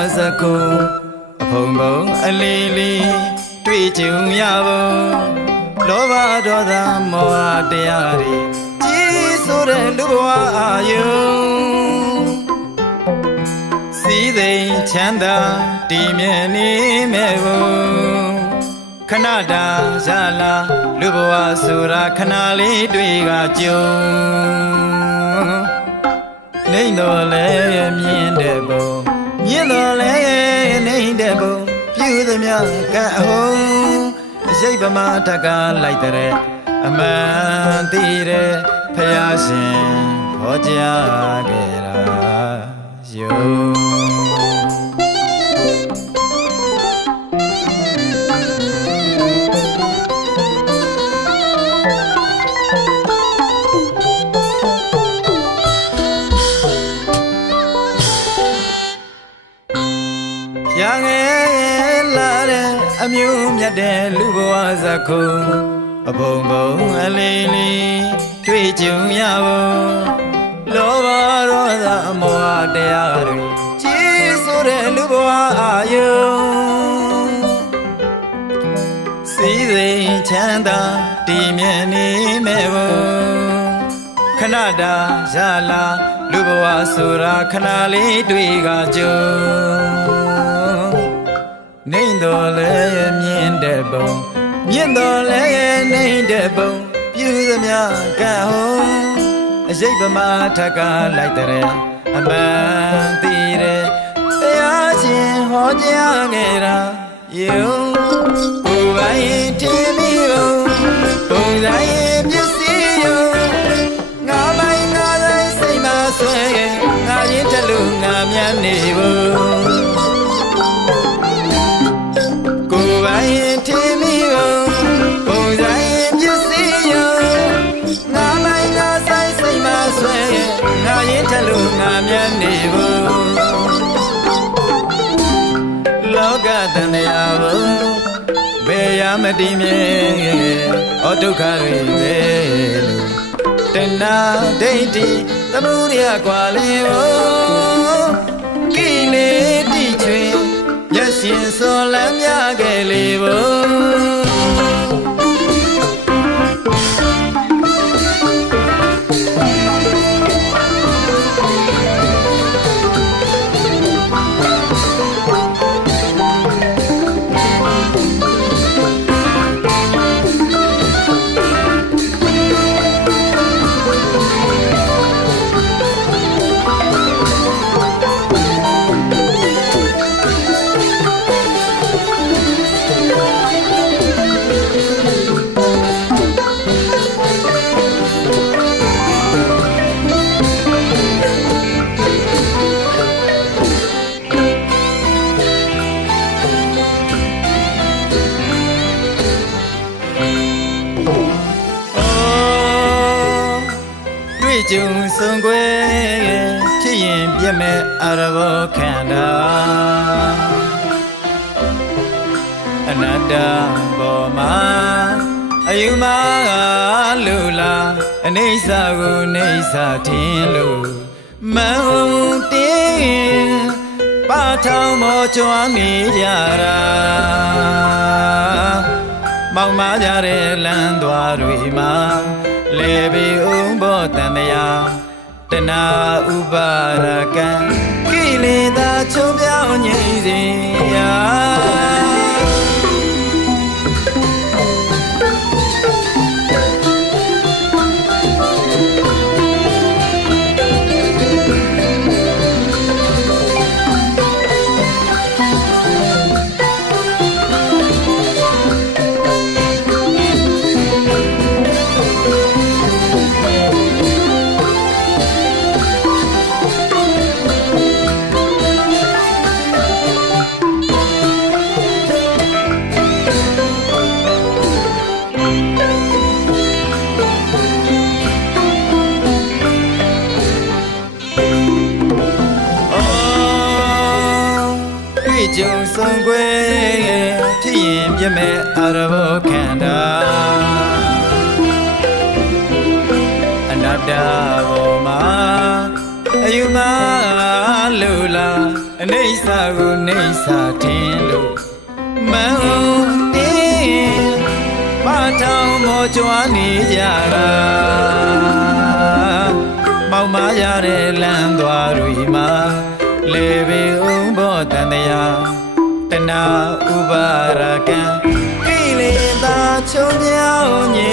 မြတ်တဲ့လူဘဝဇခုအဖုံဖုံအလီလီတွေ့ကြုံရဖို့လောဘဒေါသမောဟတရားတွေကြီးဆိုတဲ့လူဘဝအာယုံစီးသိမ်ချမ်းသာတည်မြဲနေမဲ့ဖို့ခဏတာရလာလူဘဝဆိုတာခဏလေးတွေကကြုံနေတော်လဲမြင်တဲ့ဘုံ မြင်တော်လဲနေတဲ့ဘုံပြုသမျှကအဟုံးအစိတ်ပမာတက်ကလိုက်တဲ့အမှန်တည်တဲ့ဖယားရှင်ဟောကြားခဲ့တာယုံ မျိုးမြတ်တဲ့လူဘဝဇခုအဘုံဘုံအလေးလေးတွေ့ကြုံရဖို့လောဘဒေါသမောဟတရားတွေကြီးဆိုတဲ့လူဘဝအာယုံစီးစိမ်ချမ်းသာတည်မြဲနေမဲ့ဘုံခဏတာရလာလူဘဝဆိုတာခဏလေးတွေကကြုံ နေတော်လဲမြင်တဲ့ဘုံမြင်တော်လဲနေတဲ့ဘုံပြုသမျှကံဟုံးအစိတ်ပမာထက်ကလိုက်တဲ့အမှန်တည်တဲ့တရားရှင်ဟောကြားခဲ့တာယုံကိုယ်ပိုင်ထင်မိရောပုံစံရဲ့မျက်စိရောငါမိုင်းငါတိုင်းစိတ်မဆွဲငါရင်တလူငါမြတ်နေဘူး င်ထလို့ငါမြတ်နေဘူးလောကတန်တရားဘုံဘယ်ရမတည်မြဲဩဒုက္ခတွေပဲလို့တဏှာဒိဋ္ဌိသမှုရိယကွာလေဘုံကိလေတိချွေရရှင်စောလမ်းမြခဲ့လေဘုံ ကြုံဆုံခွဲဖြစ်ရင်ပြက်မဲ့အရဘောခန္ဓာအနတ္တဘောမှာအယုမလူလာအနေစာကိုနေစာထင်လို့မဟုတ်တင်ပါထောင်မောကြွားနေကြတာမောင်မာကြတဲ့လမ်းသွားတွေမှာ လေပေဦးဘောတန်တရားတနာဥပါရကံကိလေသာချုံပြောင်းငြိမ်းစေရာ တွေ့ကြုံဆုံခွဲဖြစ်ရင်ပြက်မဲ့အရဘောခန္ဓာအနတ္တဘောမှာအယုမလူလာအနေစာကိုနေစာထင်လို့မန်ဦးတင်းမထောင်မောကြွားနေကြတာ ဥပါရကံကိလေသာချုပ်ပြောင်းငြိ